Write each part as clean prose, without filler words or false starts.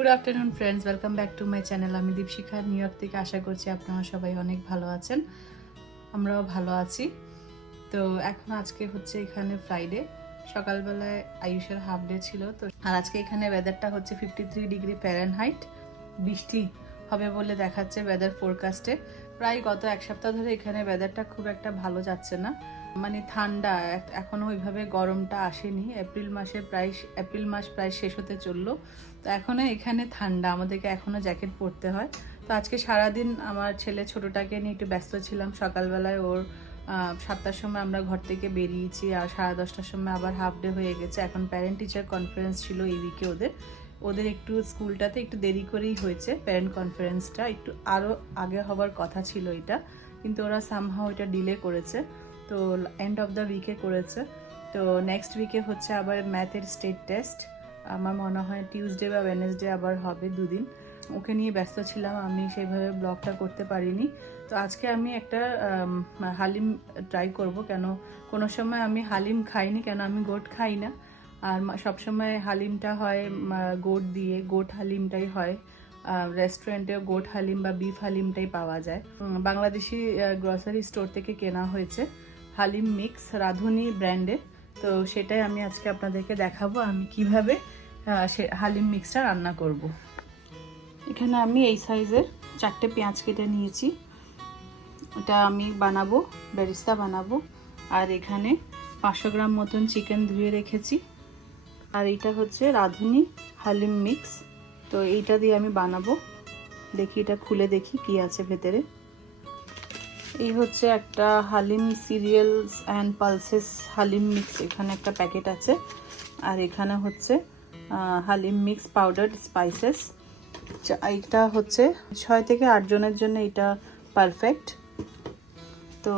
Good afternoon friends, welcome back to my channel. আমি দীপশিখা, new York থেকে। আশা করছি আপনারা সবাই অনেক ভালো আছেন, আমরাও ভালো আছি। তো এখন আজকে হচ্ছে এখানে ফ্রাইডে, সকালবেলায় আয়ুষের হাফ ডে ছিল। তো আর আজকে এখানে ওয়েদারটা হচ্ছে 53 ডিগ্রি ফ্যারেনহাইট, বৃষ্টি হবে বলে দেখাচ্ছে ওয়েদার ফোরকাস্টে। প্রায় গত এক সপ্তাহ ধরে এখানে ওয়েদারটা খুব একটা ভালো যাচ্ছে না, মানে ঠান্ডা, এখনো ওইভাবে গরমটা আসেনি। এপ্রিল মাস প্রায় শেষ হতে চললো, তো এখনো এখানে ঠান্ডা, আমাদেরকে এখনো জ্যাকেট পরতে হয়। তো আজকে সারাদিন আমার ছেলে ছোটটাকে নিয়ে একটু ব্যস্ত ছিলাম। সকালবেলায় ওর 7টার সময় আমরা ঘর থেকে বেরিয়েছি, আর 10:30টার সময় আবার হাফ ডে হয়ে গেছে। এখন প্যারেন্ট টিচার কনফারেন্স ছিল এই উইকে। ওদের একটু স্কুলটাতে একটু দেরি করেই হয়েছে প্যারেন্ট কনফারেন্সটা, একটু আরও আগে হবার কথা ছিল এটা, কিন্তু ওরা সামহাও এটা ডিলে করেছে। তো এন্ড অফ দ্য উইকে করেছে। তো নেক্সট উইকে হচ্ছে আবার ম্যাথের স্টেট টেস্ট, আমার মনে হয় টিউসডে বা ওয়েডনেসডে আবার হবে, দুদিন। ওকে নিয়ে ব্যস্ত ছিলাম, আমি সেইভাবে ব্লগটা করতে পারিনি। তো আজকে আমি একটা হালিম ট্রাই করব। কেন কোনো সময় আমি হালিম খাইনি, কেন আমি গোট খাই না। আর সবসময় হালিমটা হয় গোট দিয়ে, গোট হালিমটাই হয়। রেস্টুরেন্টেও গোট হালিম বা বিফ হালিমটাই পাওয়া যায়। বাংলাদেশি গ্রসারি স্টোর থেকে কেনা হয়েছে হালিম মিক্স, রাঁধুনি ব্র্যান্ডের। তো সেটাই আমি আজকে আপনাদেরকে দেখাবো আমি কিভাবে হালিম মিক্সটা রান্না করব। এখানে আমি এই সাইজের 4টে পেঁয়াজ কেটে নিয়েছি, এটা আমি বানাবো, বেরেস্তা বানাবো। আর এখানে 500 গ্রাম মতন চিকেন ধুয়ে রেখেছি। আর এইটা হচ্ছে রাঁধুনি হালিম মিক্স, তো এইটা দিয়ে আমি বানাবো। দেখি এটা খুলে দেখি কি আছে ভেতরে। এই হচ্ছে একটা haleem cereals and pulses haleem mix, এখানে একটা প্যাকেট আছে। আর এখানে হচ্ছে হালিম মিক্স পাউডার স্পাইসেস। এইটা হচ্ছে 6 থেকে 8 জনের জন্য এটা পারফেক্ট। তো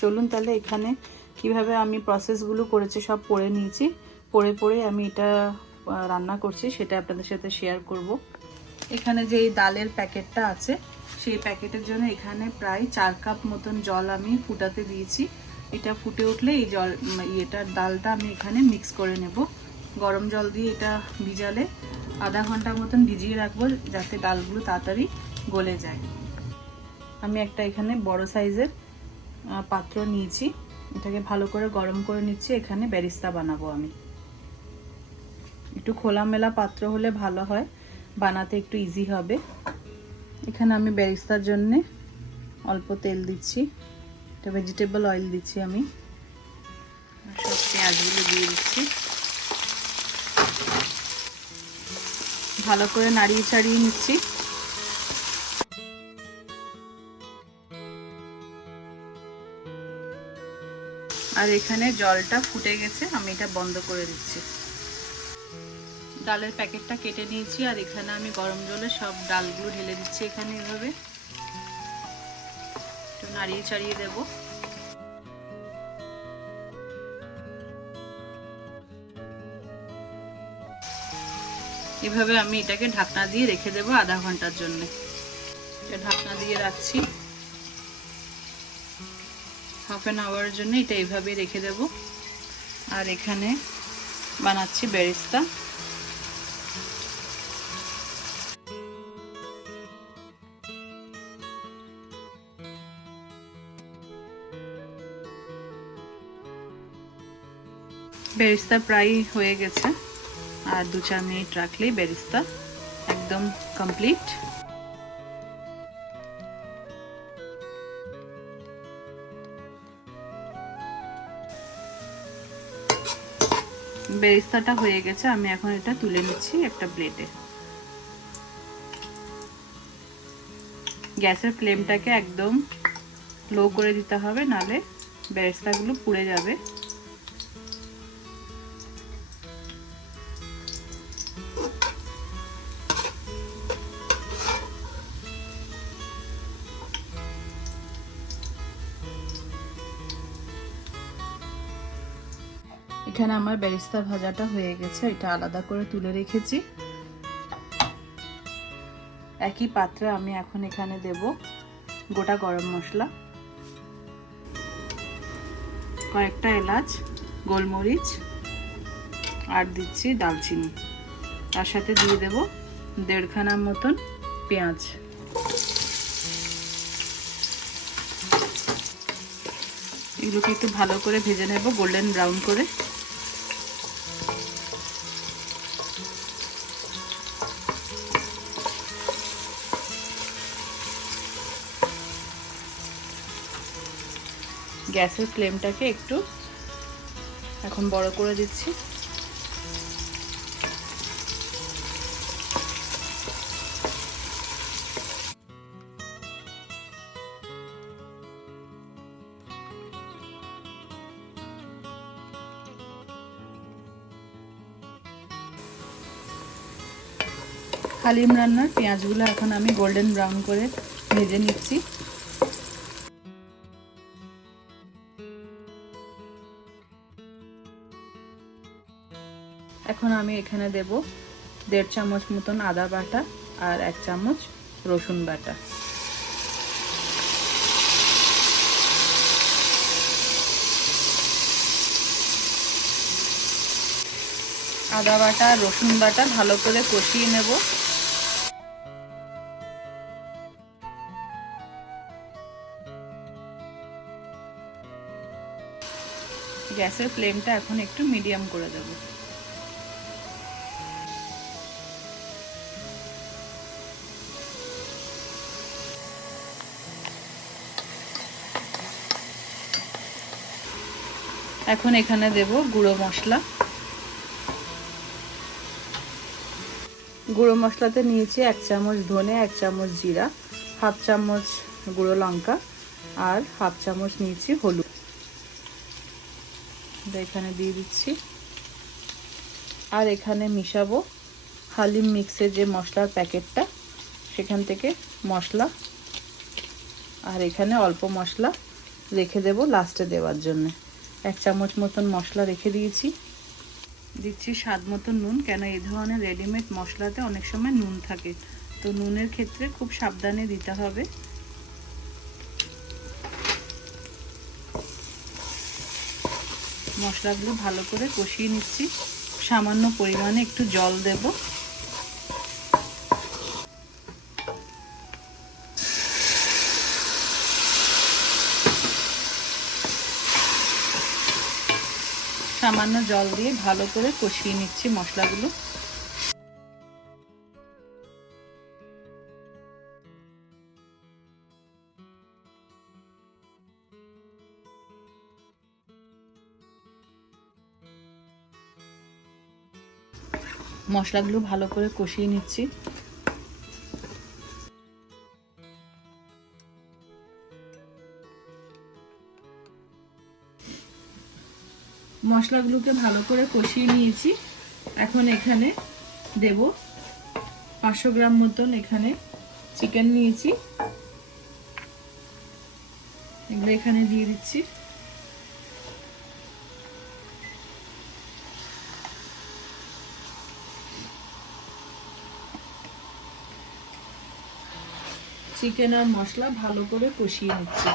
চলুন তাহলে এখানে কিভাবে আমি প্রসেসগুলো করেছি সব পড়ে নিয়েছি, পড়ে আমি এটা রান্না করছি সেটা আপনাদের সাথে শেয়ার করব। এখানে যে এই ডালের প্যাকেটটা আছে, সেই প্যাকেটের জন্য এখানে প্রায় 4 কাপ মতন জল আমি ফুটাতে দিয়েছি। এটা ফুটে উঠলে এই ডালটা আমি এখানে মিক্স করে নেব। গরম জল দিয়ে এটা ভিজালে আধা ঘন্টা মতন ভিজিয়ে রাখবো, যাতে ডালগুলো তাড়াতাড়ি গলে যায়। আমি একটা এখানে বড় সাইজের পাত্র নিয়েছি, এটাকে ভালো করে গরম করে নিচ্ছি। এখানে বেরেস্তা বানাবো আমি। একটু খোলামেলা পাত্র হলে ভালো হয়, বানাতে একটু ইজি হবে। এখানে আমি বেরেস্তার জন্য অল্প তেল দিচ্ছি, এটা ভেজিটেবল অয়েল দিচ্ছি আমি। সব পেঁয়াজগুলো দিয়ে দিচ্ছি, ভালো করে নাড়িয়ে চাড়িয়ে নিচ্ছি। আর এখানে জলটা ফুটে গেছে, আমি এটা বন্ধ করে দিচ্ছি। ডালের প্যাকেটটা কেটে নিয়েছি, আর এখানে আমি গরম জলে সব ডালগুলো ঢেলে দিচ্ছি। এখানে এভাবে একটু নাড়িয়ে চাড়িয়ে দেব। এভাবে আমি এটাকে ঢাকনা দিয়ে রেখে দেবো আধা ঘন্টার জন্য। এটা ঢাকনা দিয়ে রাখছি হাফ অ্যান আওয়ারের জন্য, এটা এইভাবে রেখে দেব। আর এখানে বানাচ্ছি বেরেস্তা। বেরেস্তা প্রায় হয়ে গেছে, আর 2-4 মিনিট রাখলেই বেরেস্তা একদম কমপ্লিট। বেরেস্তাটা হয়ে গেছে, আমি এখন এটা তুলে নিচ্ছি একটা প্লেটে। গ্যাসের ফ্লেমটাকে একদম লো করে দিতে হবে, নালে বেরেস্তাগুলো পুড়ে যাবে। এখানে আমার বেরেস্তা ভাজাটা হয়ে গেছে, এটা আলাদা করে তুলে রেখেছি। একই পাত্রে আমি এখন এখানে দেব গোটা গরম মশলা, কয়েকটা এলাচ, গোলমরিচ, আর দিচ্ছি দালচিনি। তার সাথে দিয়ে দেব 1.5 খানা মতন পেঁয়াজ। এগুলোকে একটু ভালো করে ভেজে নেব গোল্ডেন ব্রাউন করে। গ্যাসের ফ্লেমটাকে একটু এখন বড় করে দিচ্ছি। হালিম রান্নার পেঁয়াজগুলো এখন আমি গোল্ডেন ব্রাউন করে ভেজে নিচ্ছি। এখন আমি এখানে দেব 1.5 চামচ মতন আদা বাটা আর 1 চামচ রসুন বাটা। আদা বাটা আর রসুন বাটা ভালো করে কষিয়ে নেব। গ্যাসের ফ্লেমটা এখন একটু মিডিয়াম করে দেব। এখন এখানে দেব গুঁড়ো মশলা। গুঁড়ো মশলাতে নিয়েছি 1 চামচ ধনে, 1 চামচ জিরা, 1/2 চামচ গুঁড়ো লঙ্কা আর 1/2 চামচ নিয়েছি হলুদ। এখানে দিয়ে দিচ্ছি। আর এখানে মিশাবো হালিম মিক্সের যে মশলার প্যাকেটটা, সেখান থেকে মশলা। আর এখানে অল্প মশলা রেখে দেব লাস্টে দেওয়ার জন্য। 1 চামচ মতন মশলা রেখে দিয়েছি। দিচ্ছি স্বাদ মতো নুন, কেন এই ধরনের রেডিমেড মশলাতে অনেক সময় নুন থাকে, তো নুনের ক্ষেত্রে খুব সাবধানে দিতে হবে। মশলাগুলো ভালো করে কষিয়ে নিচ্ছি। সামান্য পরিমাণে একটু জল দেব। সামান্য জল দিয়ে ভালো করে কষিয়ে নিচ্ছি মশলাগুলো। মশলাগুলো ভালো করে কষিয়ে নিচ্ছি। মশলাগুলোকে ভালো করে কষিয়ে নিয়েছি। এখন এখানে দেব 500 গ্রাম মতন এখানে চিকেন নিয়েছি, এগুলো এখানে দিয়ে দিচ্ছি। চিকেন আর মশলা ভালো করে কষিয়ে নিচ্ছি।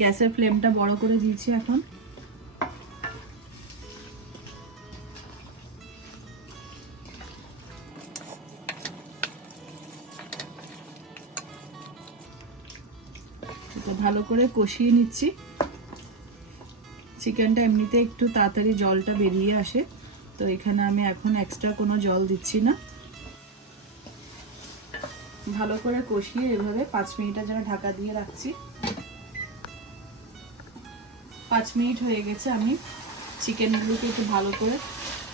গ্যাসের ফ্লেমটা বড় করে দিয়েছি। এখন ভালো করে কষিয়ে নিচ্ছি। চিকেনটা এমনিতে একটু তাড়াতাড়ি জলটা বেরিয়ে আসে, তো এখানে আমি এখন এক্সট্রা কোনো জল দিচ্ছি না। ভালো করে কষিয়ে এভাবে 5 মিনিটের জন্য ঢাকা দিয়ে রাখছি। 5 মিনিট হয়ে গেছে। আমি চিকেনগুলোকে একটু ভালো করে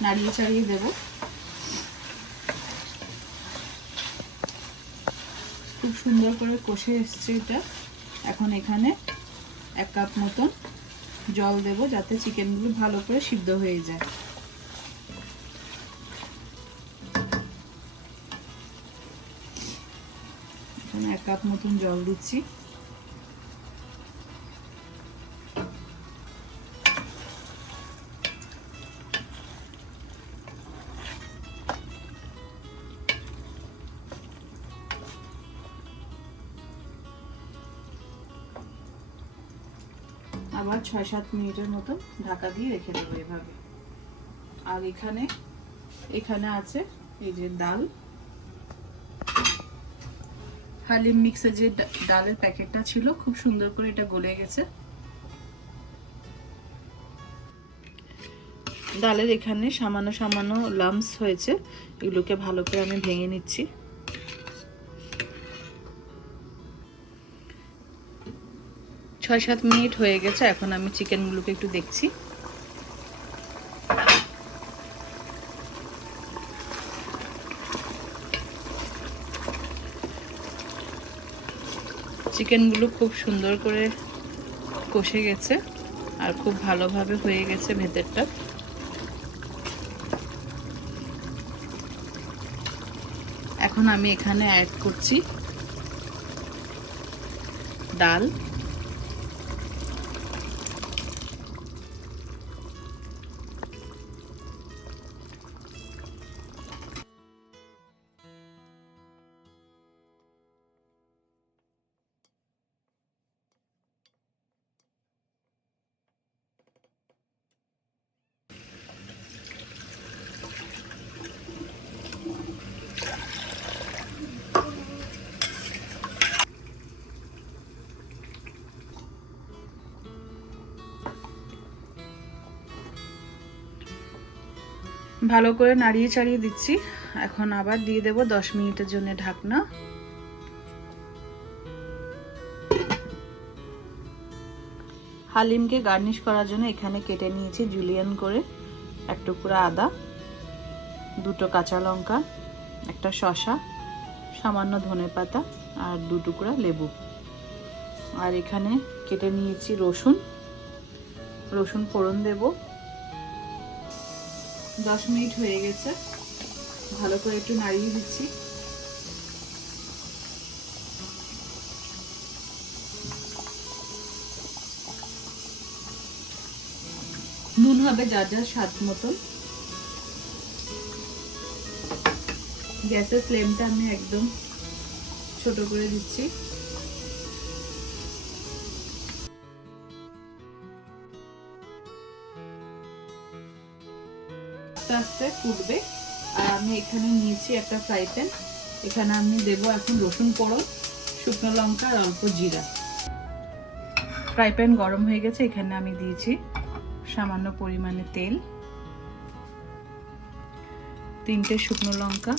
নাড়িয়ে চাড়িয়ে দেব। খুব সুন্দর করে কষে এসছে এটা। এখন এখানে 1 কাপ মতন জল দেব, যাতে চিকেনগুলো ভালো করে সিদ্ধ হয়ে যায়। এখানে 1 কাপ মতন জল দিচ্ছি। আবার 6-7 মিনিটের মতো ঢাকা দিয়ে রেখে দেবো এভাবে। আর এখানে আছে এই যে ডাল, হালিম মিক্সে যে ডালের প্যাকেটটা ছিল খুব সুন্দর করে এটা গলে গেছে। ডালের এখানে সামান্য সামান্য লাম্পস হয়েছে, এগুলোকে ভালো করে আমি ভেঙে নিচ্ছি। ছয় 7 মিনিট হয়ে গেছে, এখন আমি চিকেনগুলোকে একটু দেখছি। চিকেনগুলো খুব সুন্দর করে কষে গেছে আর খুব ভালোভাবে হয়ে গেছে ভেতরটা। এখন আমি এখানে অ্যাড করছি ডাল, ভালো করে নাড়িয়ে চাড়িয়ে দিচ্ছি। এখন আবার দিয়ে দেব 10 মিনিটের জন্য ঢাকনা। হালিমকে গার্নিশ করার জন্য এখানে কেটে নিয়েছি জুলিয়ান করে এক টুকরা আদা, 2টো কাঁচা লঙ্কা, একটা শসা, সামান্য ধনেপাতা আর 2 টুকরা লেবু। আর এখানে কেটে নিয়েছি রসুন ফোড়ন দেব। 10 মিনিট হয়ে গেছে, ভালো করে একটু নাড়িয়ে দিচ্ছি। নুন হবে যার যার স্বাদ মতন। গ্যাসের ফ্লেমটা আমি একদম ছোট করে দিচ্ছি। আস্তে আস্তে ফুটবে। আর আমি এখানে নিয়েছি একটা ফ্রাই প্যান, এখানে আমি দেব এখন রসুন ফোড়ন, শুকনো লঙ্কা আর অল্প জিরা। ফ্রাই প্যান গরম হয়ে গেছে, এখানে আমি দিয়েছি সামান্য পরিমাণে তেল, 3টে শুকনো লঙ্কা,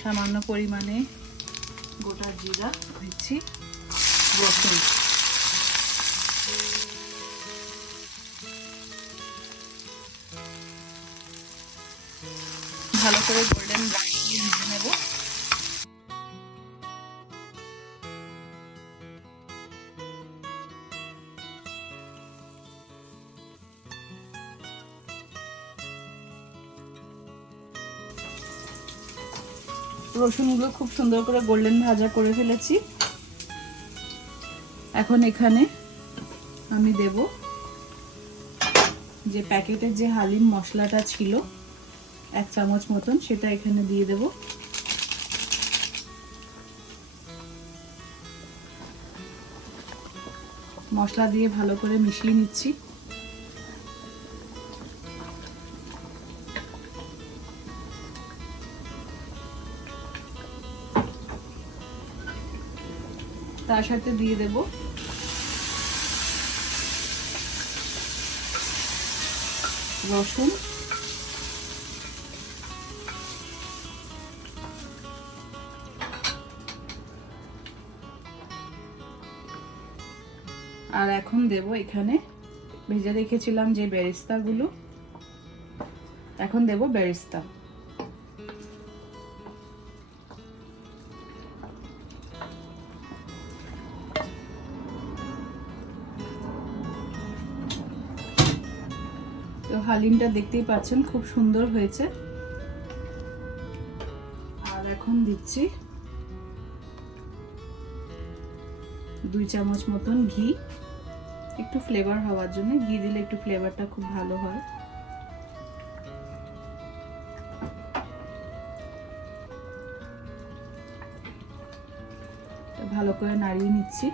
সামান্য পরিমাণে গোটা জিরা দিচ্ছি, রসুন, ভালো করে গোল্ডেন ব্রাউন দিয়ে ভেজে নেব। রসুনগুলো খুব সুন্দর করে গোল্ডেন ভাজা করে ফেলেছি। এখন এখানে আমি দেব যে প্যাকেটের যে হালিম মশলাটা ছিল 1 চামচ মতন, সেটা এখানে দিয়ে দেব। মশলা দিয়ে ভালো করে মিশিয়ে নিচ্ছি। তার সাথে দিয়ে দেব রসুন, আর এখন দেব এখানে ভেজে রেখেছিলাম যে বেরেস্তাগুলো, এখন দেব বেরেস্তা। তো হালিমটা দেখতেই পাচ্ছেন খুব সুন্দর হয়েছে। আর এখন দিচ্ছি 2 চামচ মতন ঘি, একটু ফ্লেভার হওয়ার জন্য। ঘি দিলে একটু ফ্লেভারটা খুব ভালো হয়। ভালো করে নাড়িয়ে নিচ্ছি।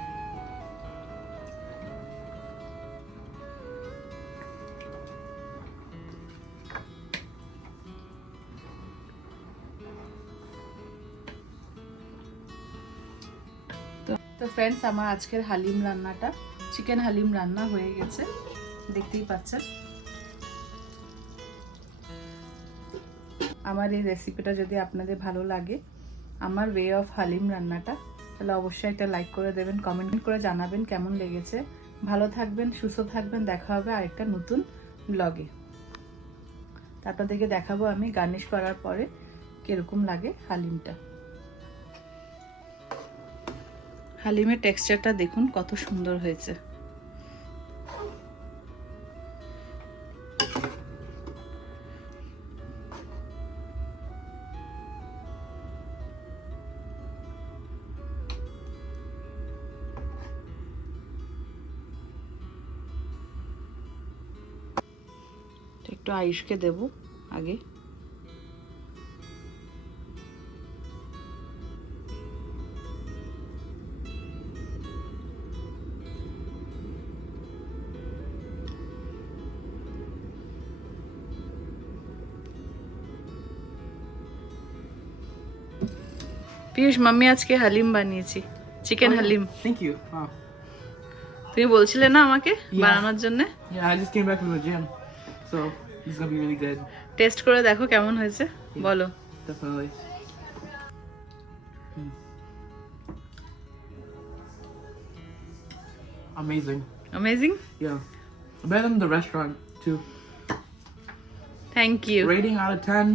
তো ফ্রেন্ডস, আমার আজকের হালিম রান্নাটা চিকেন হালিম রান্না হয়ে গেছে, দেখতেই পাচ্ছেন। আমার এই রেসিপিটা যদি আপনাদের ভালো লাগে, আমার ওয়ে অফ হালিম রান্নাটা, তাহলে অবশ্যই একটা লাইক করে দেবেন, কমেন্ট করে জানাবেন কেমন লেগেছে। ভালো থাকবেন, সুস্থ থাকবেন, দেখা হবে আরেকটা নতুন ব্লগে। আপনাদেরকে দেখাবো আমি গার্নিশ করার পরে কিরকম লাগে হালিমটা। হালিমের টেক্সচারটা দেখুন কত সুন্দর হয়েছে। একটু আয়ুষকে দেব আগে। পিয়ুষ, মাম্মি আজকে হালিম বানিয়েছি, chicken haleem. Thank you. Wow. তুমি বলছিলে না আমাকে বানানোর জন্য? Yeah, I just came back from the gym, so this is gonna be really good. Test করে দেখো কেমন হয়েছে, বলো। Definitely. Amazing. Amazing? Yeah. Better than the restaurant too. Thank you. Rating out of 10,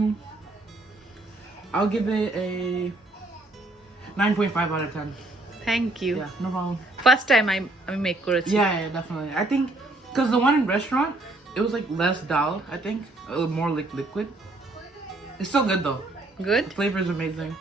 I'll give it a 9.5 out of 10. Thank you. Yeah, no problem. First time আমি make করেছি। Yeah, definitely. I think because the one in restaurant, it was like less dal, I think. A little more like liquid. It's still good though. Good. The flavor is amazing.